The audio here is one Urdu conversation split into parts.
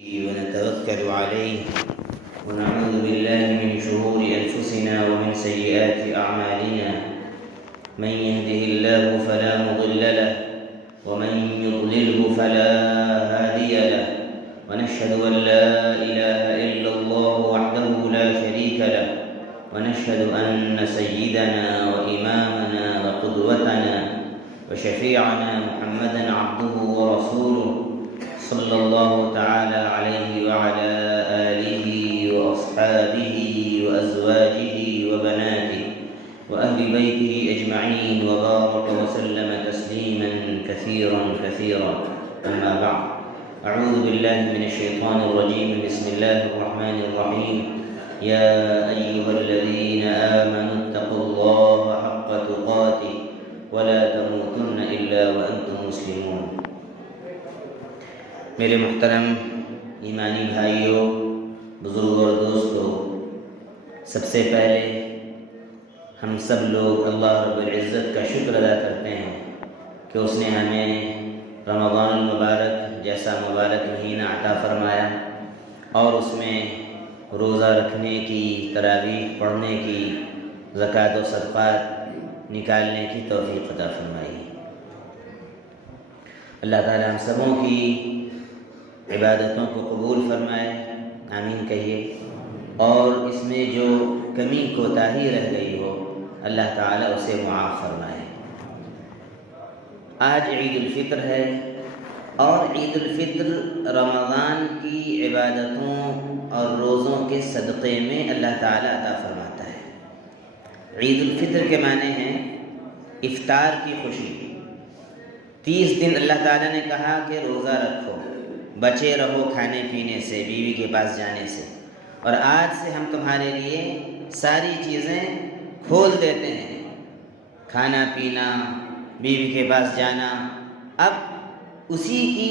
ونتوكل عليه ونعوذ بالله من شرور أنفسنا ومن سيئات أعمالنا. من يهده الله فلا مضل له ومن يضلله فلا هادي له، ونشهد أن لا إله إلا الله وحده لا شريك له، ونشهد أن سيدنا وإمامنا وقدوتنا وشفيعنا محمدا عبده ورسوله صلى الله تعالى عليه وعلى آله وأصحابه وأزواجه وبناته وأهل بيته أجمعين وبارك وسلم تسليما كثيرا كثيرا. أما بعد، أعوذ بالله من الشيطان الرجيم. بسم الله الرحمن الرحيم. يا أيها الذين آمنوا اتقوا الله حق تقاته ولا تموتن إلا وأنتم مسلمون. میرے محترم ایمانی بھائیوں، بزرگوں اور دوستوں، سب سے پہلے ہم سب لوگ اللہ رب العزت کا شکر ادا کرتے ہیں کہ اس نے ہمیں رمضان المبارک جیسا مبارک مہینہ عطا فرمایا اور اس میں روزہ رکھنے کی، تراویح پڑھنے کی، زکوٰۃ و صدقات نکالنے کی توفیق عطا فرمائی. اللہ تعالی ہم سبوں کی عبادتوں کو قبول فرمائے، آمین کہیے. اور اس میں جو کمی کوتاہی رہ گئی ہو اللہ تعالیٰ اسے معاف فرمائے. آج عید الفطر ہے اور عید الفطر رمضان کی عبادتوں اور روزوں کے صدقے میں اللہ تعالیٰ عطا فرماتا ہے. عید الفطر کے معنی ہیں افطار کی خوشی. 30 دن اللہ تعالیٰ نے کہا کہ روزہ رکھو، بچے رہو کھانے پینے سے، بیوی کے پاس جانے سے، اور آج سے ہم تمہارے لیے ساری چیزیں کھول دیتے ہیں، کھانا پینا، بیوی کے پاس جانا. اب اسی کی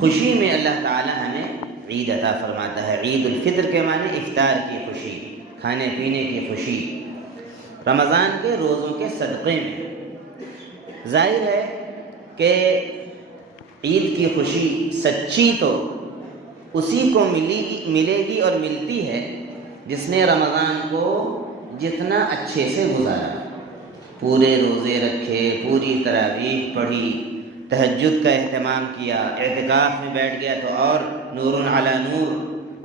خوشی میں اللہ تعالی ہمیں عید عطا فرماتا ہے. عید الفطر کے معنی افطار کی خوشی، کھانے پینے کی خوشی، رمضان کے روزوں کے صدقے میں. ظاہر ہے کہ عید کی خوشی سچی تو اسی کو ملے گی اور ملتی ہے جس نے رمضان کو جتنا اچھے سے گزارا، پورے روزے رکھے، پوری تراویح پڑھی، تہجد کا اہتمام کیا، اعتکاف میں بیٹھ گیا تو اور نور علی نور،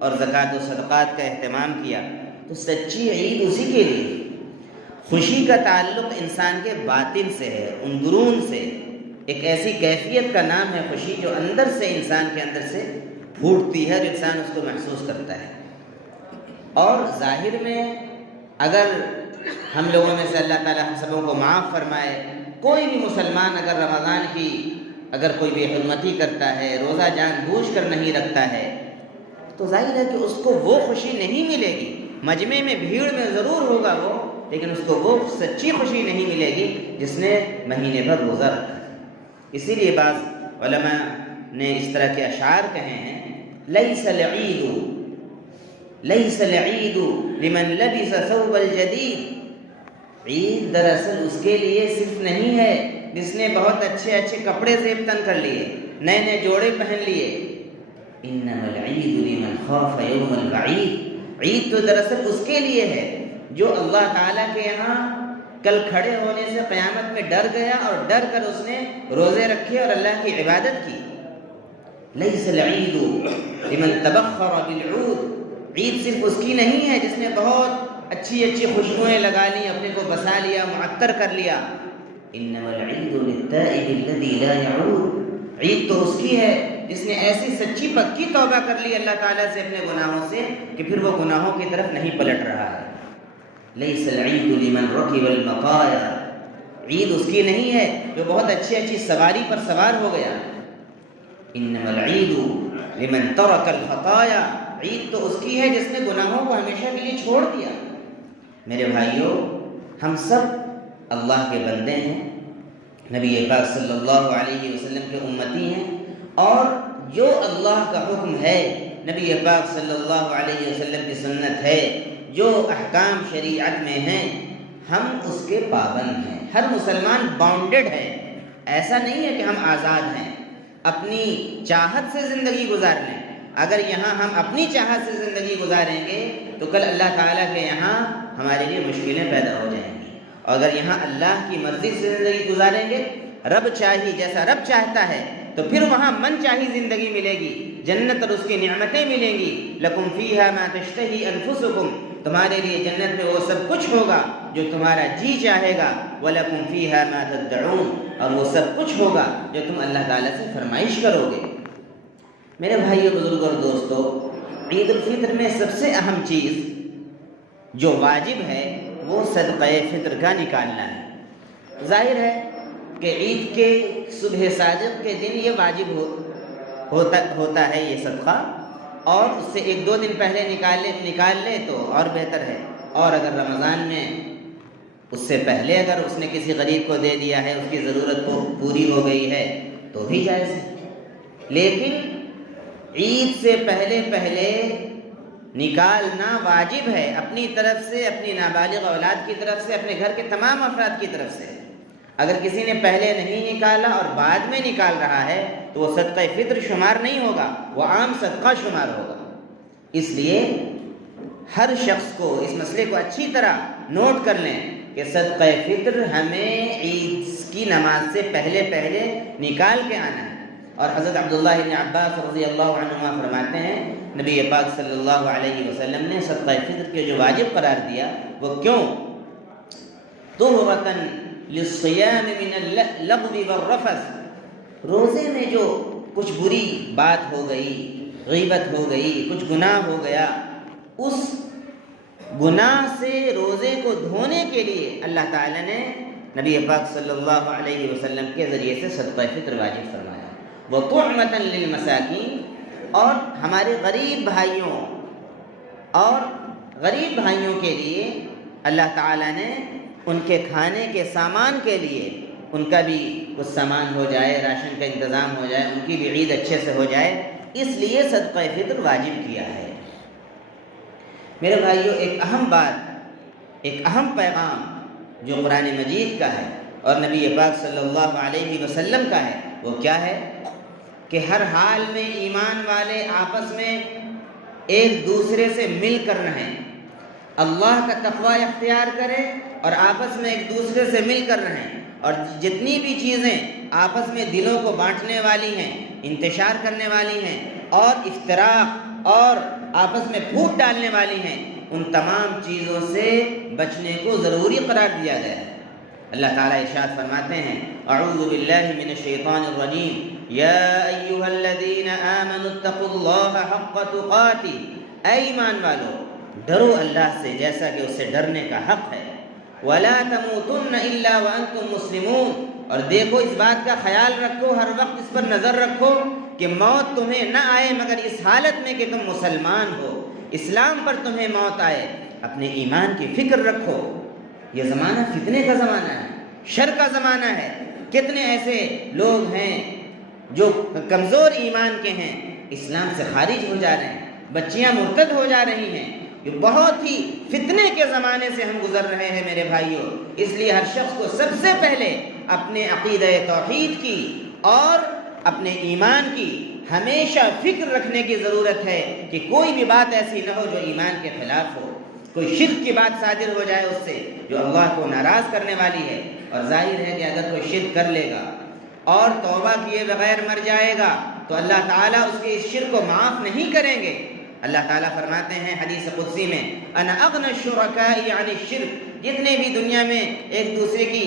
اور زکوٰۃ و صدقات کا اہتمام کیا. تو سچی عید اسی کے لیے. خوشی کا تعلق انسان کے باطن سے ہے، اندرون سے. ایک ایسی کیفیت کا نام ہے خوشی جو اندر سے انسان کے اندر سے پھوٹتی ہے اور انسان اس کو محسوس کرتا ہے. اور ظاہر میں اگر ہم لوگوں میں سے اللہ تعالی ہم سبوں کو معاف فرمائے، کوئی بھی مسلمان اگر رمضان کی اگر کوئی بے حرمتی کرتا ہے، روزہ جان بوجھ کر نہیں رکھتا ہے، تو ظاہر ہے کہ اس کو وہ خوشی نہیں ملے گی. مجمع میں بھیڑ میں ضرور ہوگا وہ، لیکن اس کو وہ سچی خوشی نہیں ملے گی جس نے مہینے بھر روزہ رکھا. اسی لیے بعض علماء نے اس طرح کے اشعار کہے ہیں: لیس العید لمن لبس ثوب الجدید. عید دراصل اس کے لیے صرف نہیں ہے جس نے بہت اچھے اچھے کپڑے زیب تن کر لیے، نئے نئے جوڑے پہن لیے. انما العید لمن خاف یوم الوعید. عید تو دراصل اس کے لیے ہے جو اللہ تعالیٰ کے یہاں کل کھڑے ہونے سے قیامت میں ڈر گیا اور ڈر کر اس نے روزے رکھے اور اللہ کی عبادت کی. لیس العید لمن تبخر بالعود. عید صرف اس کی نہیں ہے جس نے بہت اچھی اچھی خوشبوئیں لگا لی، اپنے کو بسا لیا، معطر کر لیا. انما العید للتائب الذی لا یعود. عید تو اس کی ہے جس نے ایسی سچی پکی توبہ کر لی اللہ تعالیٰ سے اپنے گناہوں سے کہ پھر وہ گناہوں کی طرف نہیں پلٹ رہا ہے. لیس العید لمن رکب المطایا. عید اس کی نہیں ہے جو بہت اچھی اچھی سواری پر سوار ہو گیا. انما العید لمن ترک الخطایا. عید تو اس کی ہے جس نے گناہوں کو ہمیشہ کے لیے چھوڑ دیا. میرے بھائیوں، ہم سب اللہ کے بندے ہیں، نبی پاک صلی اللہ علیہ وسلم کے امتی ہیں، اور جو اللہ کا حکم ہے، نبی پاک صلی اللہ علیہ وسلم کی سنت ہے، جو احکام شریعت میں ہیں، ہم اس کے پابند ہیں. ہر مسلمان باؤنڈڈ ہے. ایسا نہیں ہے کہ ہم آزاد ہیں، اپنی چاہت سے زندگی گزار لیں. اگر یہاں ہم اپنی چاہت سے زندگی گزاریں گے تو کل اللہ تعالیٰ کے یہاں ہمارے لیے مشکلیں پیدا ہو جائیں گی، اور اگر یہاں اللہ کی مرضی سے زندگی گزاریں گے، رب چاہی جیسا رب چاہتا ہے، تو پھر وہاں من چاہی زندگی ملے گی، جنت اور اس کی نعمتیں ملیں گی۔ لکم فیہا ما تشتہی انفسکم، تمہارے لیے جنت میں وہ سب کچھ ہوگا جو تمہارا جی چاہے گا، وَلَكُمْ فِيهَا مَا تَدَّعُونَ، اور وہ سب کچھ ہوگا جو تم اللہ تعالیٰ سے فرمائش کرو گے۔ میرے بھائیو، بزرگ اور دوستو، عید الفطر میں سب سے اہم چیز جو واجب ہے وہ صدقہ فطر کا نکالنا ہے۔ ظاہر ہے کہ عید کے صبح صادق کے دن یہ واجب ہوتا ہے یہ صدقہ، اور اس سے 1-2 دن پہلے نکال لے تو اور بہتر ہے، اور اگر رمضان میں اس سے پہلے اگر اس نے کسی غریب کو دے دیا ہے، اس کی ضرورت پوری ہو گئی ہے تو بھی جائز ہے، لیکن عید سے پہلے نکالنا واجب ہے، اپنی طرف سے، اپنی نابالغ اولاد کی طرف سے، اپنے گھر کے تمام افراد کی طرف سے۔ اگر کسی نے پہلے نہیں نکالا اور بعد میں نکال رہا ہے تو وہ صدقہ فطر شمار نہیں ہوگا، وہ عام صدقہ شمار ہوگا۔ اس لیے ہر شخص کو اس مسئلے کو اچھی طرح نوٹ کر لیں کہ صدقہ فطر ہمیں عید کی نماز سے پہلے نکال کے آنا ہے۔ اور حضرت عبداللہ بن عباس رضی اللہ عنہما فرماتے ہیں، نبی پاک صلی اللہ علیہ وسلم نے صدقہ فطر کے جو واجب قرار دیا وہ کیوں؟ طہرۃ للصیام من اللغو والرفث، روزے میں جو کچھ بری بات ہو گئی، غیبت ہو گئی، کچھ گناہ ہو گیا، اس گناہ سے روزے کو دھونے کے لیے اللہ تعالیٰ نے نبی پاک صلی اللہ علیہ وسلم کے ذریعے سے صدقہ فطر واجب فرمایا۔ وَطُعْمَةً لِّلْمَسَاكِينِ، اور ہمارے غریب بھائیوں کے لیے اللہ تعالیٰ نے ان کے کھانے کے سامان کے لیے ان کا بھی کچھ سامان ہو جائے، راشن کا انتظام ہو جائے، ان کی بھی عید اچھے سے ہو جائے، اس لیے صدقہ فطر واجب کیا ہے۔ میرے بھائیو، ایک اہم بات، ایک اہم پیغام جو قرآن مجید کا ہے اور نبی پاک صلی اللہ علیہ وسلم کا ہے، وہ کیا ہے کہ ہر حال میں ایمان والے آپس میں ایک دوسرے سے مل کر رہیں، اللہ کا تقوی اختیار کریں اور آپس میں ایک دوسرے سے مل کر رہیں، اور جتنی بھی چیزیں آپس میں دلوں کو بانٹنے والی ہیں، انتشار کرنے والی ہیں، اور افتراق اور آپس میں پھوٹ ڈالنے والی ہیں، ان تمام چیزوں سے بچنے کو ضروری قرار دیا گیا ہے۔ اللہ تعالیٰ ارشاد فرماتے ہیں، اعوذ باللہ من الشیطان الرجیم، یا ایہا الذین آمنوا اتقوا اللہ حق تقاتہ، اے ایمان والو ڈرو اللہ سے جیسا کہ اسے ڈرنے کا حق ہے، ولا تموتن الا وانتم مسلمون، اور دیکھو اس بات کا خیال رکھو، ہر وقت اس پر نظر رکھو کہ موت تمہیں نہ آئے مگر اس حالت میں کہ تم مسلمان ہو، اسلام پر تمہیں موت آئے، اپنے ایمان کی فکر رکھو۔ یہ زمانہ فتنے کا زمانہ ہے، شر کا زمانہ ہے، کتنے ایسے لوگ ہیں جو کمزور ایمان کے ہیں، اسلام سے خارج ہو جا رہے ہیں، بچیاں مرتد ہو جا رہی ہیں، یہ بہت ہی فتنے کے زمانے سے ہم گزر رہے ہیں میرے بھائیوں۔ اس لیے ہر شخص کو سب سے پہلے اپنے عقیدہ توحید کی اور اپنے ایمان کی ہمیشہ فکر رکھنے کی ضرورت ہے کہ کوئی بھی بات ایسی نہ ہو جو ایمان کے خلاف ہو، کوئی شرک کی بات صادر ہو جائے اس سے جو اللہ کو ناراض کرنے والی ہے۔ اور ظاہر ہے کہ اگر کوئی شرک کر لے گا اور توبہ کیے بغیر مر جائے گا تو اللہ تعالیٰ اس کے اس شرک کو معاف نہیں کریں گے۔ اللہ تعالیٰ فرماتے ہیں حدیث قدسی میں، انا اغنى الشرکاء عن الشرک، جتنے بھی دنیا میں ایک دوسرے کی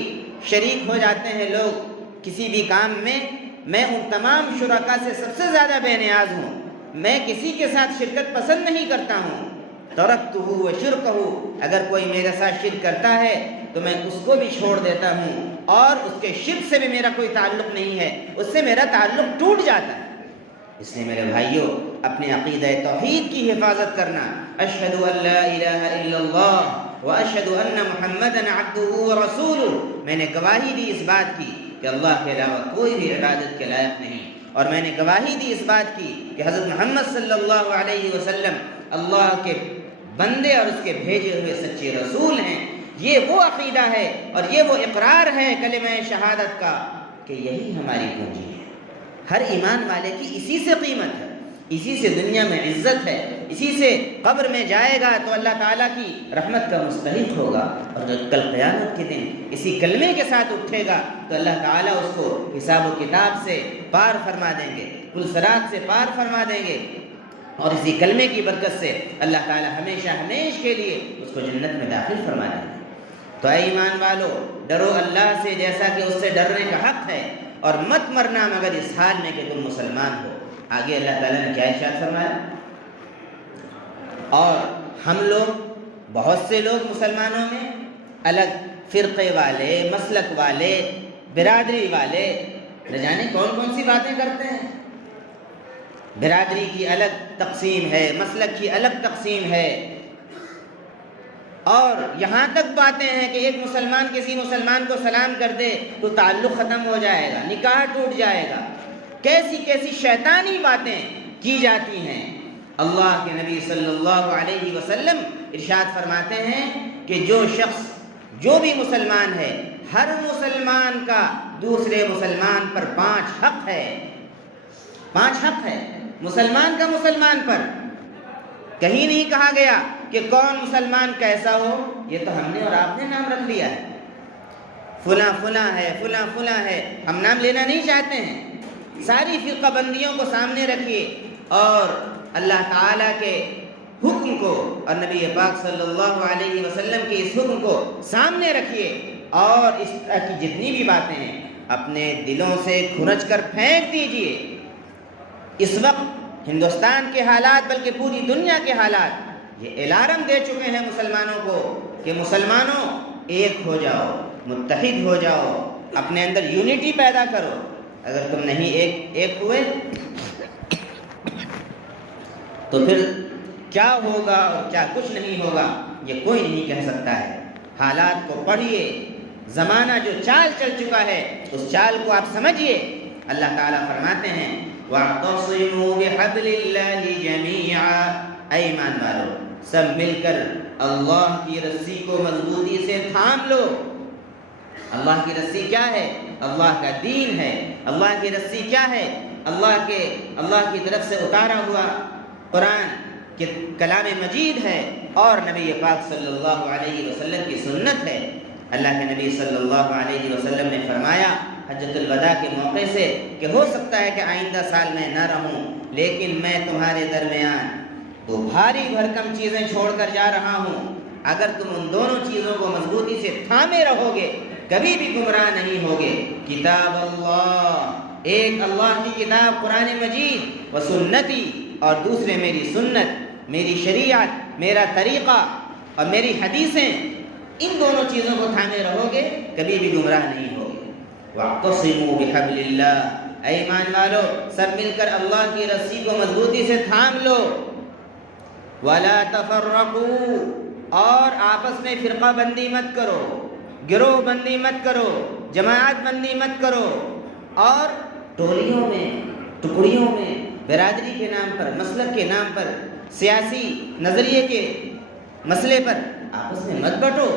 شریک ہو جاتے ہیں لوگ کسی بھی کام میں ان تمام شرکاء سے سب سے زیادہ بے نیاز ہوں، میں کسی کے ساتھ شرکت پسند نہیں کرتا ہوں۔ ترکتہ وشرکہ، اگر کوئی میرے ساتھ شرک کرتا ہے تو میں اس کو بھی چھوڑ دیتا ہوں، اور اس کے شرک سے بھی میرا کوئی تعلق نہیں ہے، اس سے میرا تعلق ٹوٹ جاتا ہے۔ اس لیے میرے بھائیوں، اپنے عقیدہ توحید کی حفاظت کرنا، اشہد ان لا الہ الا اللہ واشہد ان محمدا عبدہ ورسولہ، میں نے گواہی دی اس بات کی کہ اللہ کے علاوہ کوئی بھی عبادت کے لائق نہیں، اور میں نے گواہی دی اس بات کی کہ حضرت محمد صلی اللہ علیہ وسلم اللہ کے بندے اور اس کے بھیجے ہوئے سچے رسول ہیں۔ یہ وہ عقیدہ ہے اور یہ وہ اقرار ہے کلمہ شہادت کا کہ یہی ہماری پونجی ہے۔ ہر ایمان والے کی اسی سے قیمت ہے، اسی سے دنیا میں عزت ہے، اسی سے قبر میں جائے گا تو اللہ تعالیٰ کی رحمت کا مستحق ہوگا، اور کل قیامت کے دن اسی کلمے کے ساتھ اٹھے گا تو اللہ تعالیٰ اس کو حساب و کتاب سے پار فرما دیں گے، پل صراط سے پار فرما دیں گے، اور اسی کلمے کی برکت سے اللہ تعالیٰ ہمیشہ ہمیش کے لیے اس کو جنت میں داخل فرما دیں گے۔ تو اے ایمان والو، ڈرو اللہ سے جیسا کہ اس سے ڈرنے کا حق ہے، اور مت مرنا مگر اس حال میں کہ تم مسلمان ہو۔ آگے اللہ تعالیٰ نے کیا ارشاد فرمایا؟ اور ہم لوگ، بہت سے لوگ مسلمانوں میں الگ فرقے والے، مسلک والے، برادری والے، نہ جانے کون کون سی باتیں کرتے ہیں۔ برادری کی الگ تقسیم ہے، مسلک کی الگ تقسیم ہے، اور یہاں تک باتیں ہیں کہ ایک مسلمان کسی مسلمان کو سلام کر دے تو تعلق ختم ہو جائے گا، نکاح ٹوٹ جائے گا۔ کیسی کیسی شیطانی باتیں کی جاتی ہیں۔ اللہ کے نبی صلی اللہ علیہ وسلم ارشاد فرماتے ہیں کہ جو شخص، جو بھی مسلمان ہے، ہر مسلمان کا دوسرے مسلمان پر 5 حق ہے۔ 5 حق ہے مسلمان کا مسلمان پر۔ کہیں نہیں کہا گیا کہ کون مسلمان کیسا ہو، یہ تو ہم نے اور آپ نے نام رکھ لیا ہے، فلاں فلاں ہے، فلاں فلاں ہے، ہم نام لینا نہیں چاہتے ہیں۔ ساری فرقہ بندیوں کو سامنے رکھیے، اور اللہ تعالیٰ کے حکم کو اور نبی پاک صلی اللہ علیہ وسلم کے اس حکم کو سامنے رکھیے، اور اس طرح کی جتنی بھی باتیں ہیں اپنے دلوں سے کھرچ کر پھینک دیجئے۔ اس وقت ہندوستان کے حالات، بلکہ پوری دنیا کے حالات یہ الارم دے چکے ہیں مسلمانوں کو کہ مسلمانوں ایک ہو جاؤ، متحد ہو جاؤ، اپنے اندر یونٹی پیدا کرو۔ اگر تم نہیں ایک ہوئے تو پھر کیا ہوگا اور کیا کچھ نہیں ہوگا یہ کوئی نہیں کہہ سکتا ہے۔ حالات کو پڑھیے، زمانہ جو چال چل چکا ہے اس چال کو آپ سمجھیے۔ اللہ تعالیٰ فرماتے ہیں وَاعْتَصِمُوا بِحَبْلِ اللَّهِ جَمِيعًا، اے ایمان والو سب مل کر اللہ کی رسی کو مضبوطی سے تھام لو۔ اللہ کی رسی کیا ہے؟ اللہ کا دین ہے۔ اللہ کی رسی کیا ہے؟ اللہ کی طرف سے اتارا ہوا قرآن کہ کلام مجید ہے، اور نبی پاک صلی اللہ علیہ وسلم کی سنت ہے۔ اللہ کے نبی صلی اللہ علیہ وسلم نے فرمایا حجۃ الوداع کے موقع سے کہ ہو سکتا ہے کہ آئندہ سال میں نہ رہوں، لیکن میں تمہارے درمیان وہ بھاری بھرکم چیزیں چھوڑ کر جا رہا ہوں، اگر تم ان دونوں چیزوں کو مضبوطی سے تھامے رہو گے کبھی بھی گمراہ نہیں ہوگے۔ کتاب اللہ، ایک اللہ کی کتاب قرآن مجید، و سنتی، اور دوسرے میری سنت، میری شریعت، میرا طریقہ اور میری حدیثیں، ان دونوں چیزوں کو تھامے رہو گے کبھی بھی گمراہ نہیں ہوگے۔ وَاعْتَصِمُوا بِحَبْلِ اللَّهِ، اے ایمان والو سب مل کر اللہ کی رسی کو مضبوطی سے تھام لو۔ وَلَا تَفَرَّقُوا، اور آپس میں فرقہ بندی مت کرو، گروہ بندی مت کرو، جماعت بندی مت کرو، اور ٹولیوں میں، ٹکڑیوں میں، برادری کے نام پر، مسلک کے نام پر، سیاسی نظریے کے مسئلے پر آپس میں مت بٹو۔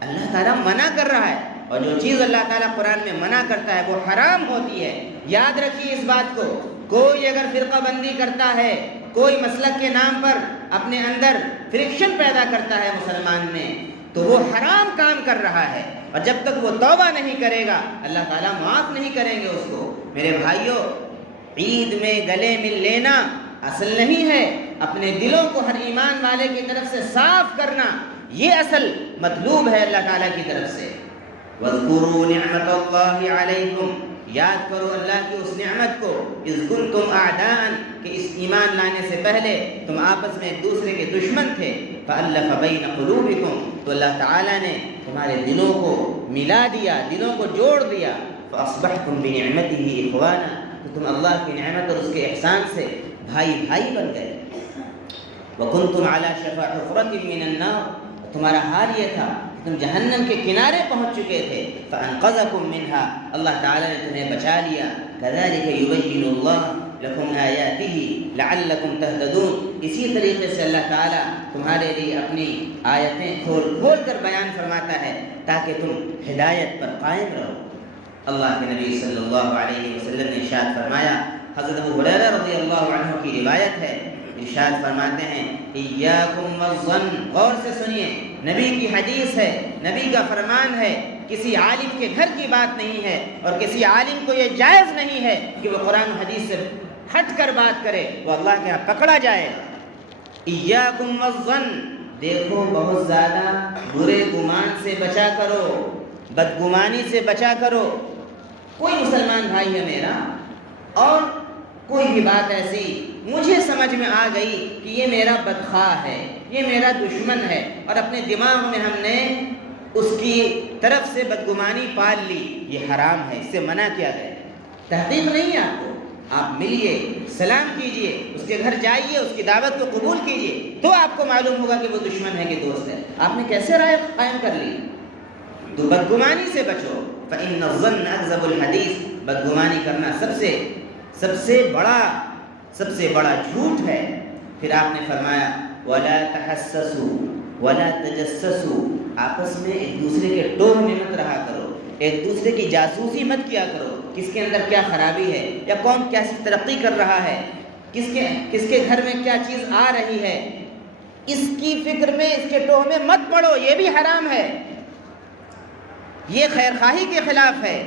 اللہ تعالیٰ منع کر رہا ہے، اور جو چیز اللہ تعالیٰ قرآن میں منع کرتا ہے وہ حرام ہوتی ہے۔ یاد رکھیے اس بات کو، کوئی اگر فرقہ بندی کرتا ہے، کوئی مسلک کے نام پر اپنے اندر فرکشن پیدا کرتا ہے مسلمان میں، تو وہ حرام کام کر رہا ہے، اور جب تک وہ توبہ نہیں کرے گا اللہ تعالیٰ معاف نہیں کریں گے اس کو۔ میرے بھائیوں، عید میں گلے مل لینا اصل نہیں ہے، اپنے دلوں کو ہر ایمان والے کی طرف سے صاف کرنا یہ اصل مطلوب ہے اللہ تعالیٰ کی طرف سے۔ وَاذْكُرُوا نِعْمَةَ اللَّهِ عَلَيْكُمْ، یاد کرو اللہ کی اس نعمت کو، اذ کنتم اعداء، کہ اس ایمان لانے سے پہلے تم آپس میں ایک دوسرے کے دشمن تھے، فَأَلَّفَ بَيْنَ قُلُوبِكُمْ، تو اللہ تعالیٰ نے تمہارے دلوں کو ملا دیا، دلوں کو جوڑ دیا، فَأَصْبَحْتُمْ بِنِعْمَتِهِ إِخْوَانًا، تو تم اللہ کی نعمت اور اس کے احسان سے بھائی بھائی بن گئے۔ وَكُنْتُمْ عَلَى شَفَا حُفْرَةٍ مِّنَ النَّارِ، تمہارا حال یہ تھا تم جہنم کے کنارے پہنچ چکے تھے، فَأَنْقَذَكُم مِّنْهَا، اللہ تعالیٰ نے تمہیں بچا لیا۔ كَذَلِكَ يُبَيِّنُ اللَّهُ لَكُمْ آيَاتِهِ لَعَلَّكُمْ تَهْتَدُونَ، اسی طریقے سے اللہ تعالیٰ تمہارے لیے اپنی آیتیں کھول کھول کر بیان فرماتا ہے تاکہ تم ہدایت پر قائم رہو۔ اللہ کے نبی صلی اللہ علیہ وسلم نے ارشاد فرمایا حضرت ابو ہریرہ رضی اللہ عنہ کی روایت ہے، ارشاد فرماتے ہیں ایاکم والظن، غور سے سنیے، نبی کی حدیث ہے، نبی کا فرمان ہے، کسی عالم کے گھر کی بات نہیں ہے، اور کسی عالم کو یہ جائز نہیں ہے کہ وہ قرآن و حدیث سے ہٹ کر بات کرے، وہ اللہ کے ہاں پکڑا جائے گا۔ ایاکم والظن، دیکھو بہت زیادہ برے گمان سے بچا کرو، بدگمانی سے بچا کرو۔ کوئی مسلمان بھائی ہے میرا اور کوئی بھی بات ایسی مجھے سمجھ میں آ گئی کہ یہ میرا بدخواہ ہے، یہ میرا دشمن ہے، اور اپنے دماغ میں ہم نے اس کی طرف سے بدگمانی پال لی، یہ حرام ہے، اس سے منع کیا گیا۔ تحقیق نہیں ہے آپ کو، آپ ملیے، سلام کیجئے، اس کے گھر جائیے، اس کی دعوت کو قبول کیجئے، تو آپ کو معلوم ہوگا کہ وہ دشمن ہے کہ دوست ہے۔ آپ نے کیسے رائے قائم کر لی؟ تو بدگمانی سے بچو، فإن الظن أكذب الحديث، بدگمانی کرنا سب سے بڑا جھوٹ ہے۔ پھر آپ نے فرمایا وَلَا تَحَسَّسُوا وَلَا تَجَسَّسُوا، آپس میں ایک دوسرے کے ٹوہ میں مت رہا کرو، ایک دوسرے کی جاسوسی مت کیا کرو، کس کے اندر کیا خرابی ہے، یا کون کیسی ترقی کر رہا ہے، کس کے گھر میں کیا چیز آ رہی ہے، اس کی فکر میں، اس کے ٹوہ میں مت پڑو، یہ بھی حرام ہے، یہ خیر خواہی کے خلاف ہے۔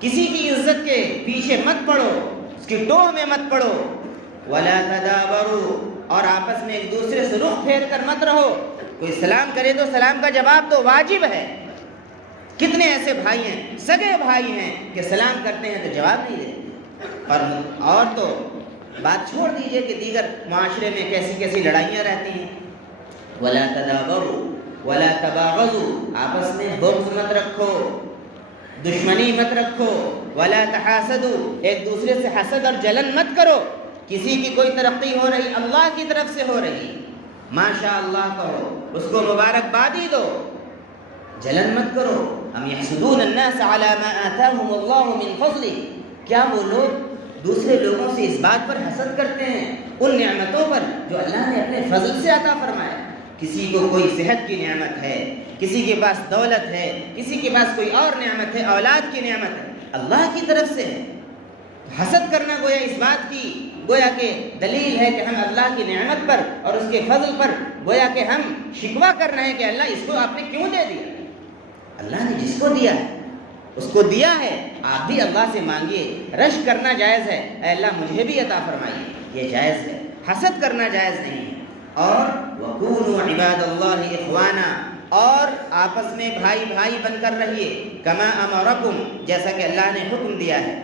کسی کی عزت کے پیچھے مت پڑو، اس کی ٹوہ میں مت پڑو۔ وَلَا تَدَابَرُوا، اور آپس میں ایک دوسرے سے رخ پھیر کر مت رہو، کوئی سلام کرے تو سلام کا جواب تو واجب ہے۔ کتنے ایسے بھائی ہیں، سگے بھائی ہیں، کہ سلام کرتے ہیں تو جواب نہیں دیتے، اور تو بات چھوڑ دیجئے کہ دیگر معاشرے میں کیسی کیسی لڑائیاں رہتی ہیں۔ وَلَا تَدَابَرُوا وَلَا تَبَاغَضُوا، آپس میں بغض مت رکھو، دشمنی مت رکھو۔ وَلَا تَحَاسَدُوا، ایک دوسرے سے حسد اور جلن مت کرو، کسی کی کوئی ترقی ہو رہی اللہ کی طرف سے ہو رہی، ماشاء اللہ کہو، اس کو مبارکبادی دو، جلن مت کرو۔ ام یحسدون الناس علی ما آتاہم اللہ من فضلہ، کیا وہ لوگ دوسرے لوگوں سے اس بات پر حسد کرتے ہیں، ان نعمتوں پر جو اللہ نے اپنے فضل سے عطا فرمایا۔ کسی کو کوئی صحت کی نعمت ہے، کسی کے پاس دولت ہے، کسی کے پاس کوئی اور نعمت ہے، اولاد کی نعمت ہے، اللہ کی طرف سے ہے۔ حسد کرنا گویا اس بات کی کہ دلیل ہے کہ ہم اللہ کی نعمت پر اور اس کے فضل پر گویا کہ ہم شکوہ کر رہے ہیں کہ اللہ اس کو آپ نے کیوں دے دیا۔ اللہ نے جس کو دیا ہے اس کو دیا ہے، آپ بھی اللہ سے مانگیے۔ رش کرنا جائز ہے، اے اللہ مجھے بھی عطا فرمائیے، یہ جائز ہے، حسد کرنا جائز نہیں ہے۔ اور وَكُونُوا عِبَادَ اللَّهِ إِخْوَانًا، اور آپس میں بھائی بھائی بن کر رہیے، کما امرکم، جیسا کہ اللہ نے حکم دیا ہے۔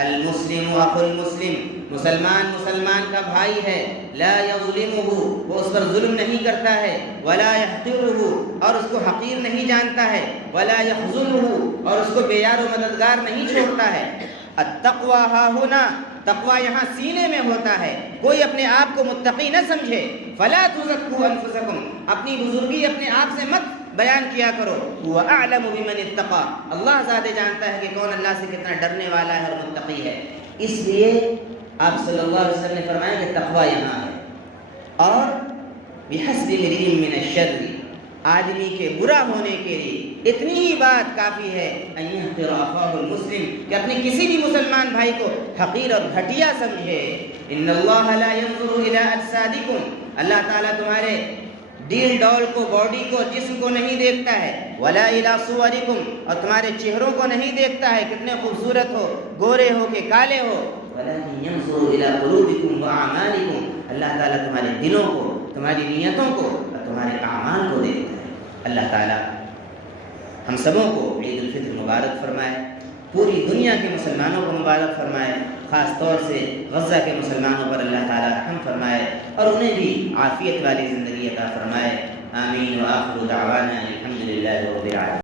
المسلم اخو المسلم، مسلمان کا بھائی ہے، لا یظلمہ، وہ اس پر ظلم نہیں کرتا ہے، ولا یحقرہ، اور اس کو حقیر نہیں جانتا ہے، ولا یخذلہ، اور اس کو بے یار و مددگار نہیں چھوڑتا ہے۔ التقوی ہا ہونا، تقوی یہاں سینے میں ہوتا ہے، کوئی اپنے آپ کو متقی نہ سمجھے۔ فلا تزکوا انفسکم، اپنی بزرگی اپنے آپ سے مت بیان کیا کرو۔ هو اعلم بمن اتقى، اللہ زیادہ جانتا ہے کہ کون اللہ سے کتنا ڈرنے والا ہے اور متقی ہے۔ اس لیے آپ صلی اللہ علیہ وسلم نے فرمایا کہ تقوی یہاں ہے۔ اور بحسب امرئ من الشر، آدمی کے برا ہونے کے لیے اتنی ہی بات کافی ہے، ان یحقر اخاہ المسلم، کہ اپنے کسی بھی مسلمان بھائی کو حقیر اور گھٹیا سمجھے۔ ان اللہ لا ينظر الى اجسادکم، اللہ تعالیٰ تمہارے ڈیل ڈول کو، باڈی کو، جسم کو نہیں دیکھتا ہے، ولا الى صورکم، اور تمہارے چہروں کو نہیں دیکھتا ہے، کتنے خوبصورت ہو، گورے ہو کہ کالے ہو، ولکن ينظر الى قلوبکم واعمالکم، اللہ تعالیٰ تمہارے دلوں کو، تمہاری نیتوں کو اور تمہارے اعمال کو دیکھتا ہے۔ اللہ تعالیٰ ہم سبوں کو عید الفطر مبارک فرمائے، پوری دنیا کے مسلمانوں کو مبارک فرمائے، خاص طور سے غزہ کے مسلمانوں پر اللہ تعالیٰ رحم فرمائے اور انہیں بھی عافیت والی زندگی عطا فرمائے۔ آمین۔ وآخر دعوانا الحمد للہ رب العالمین۔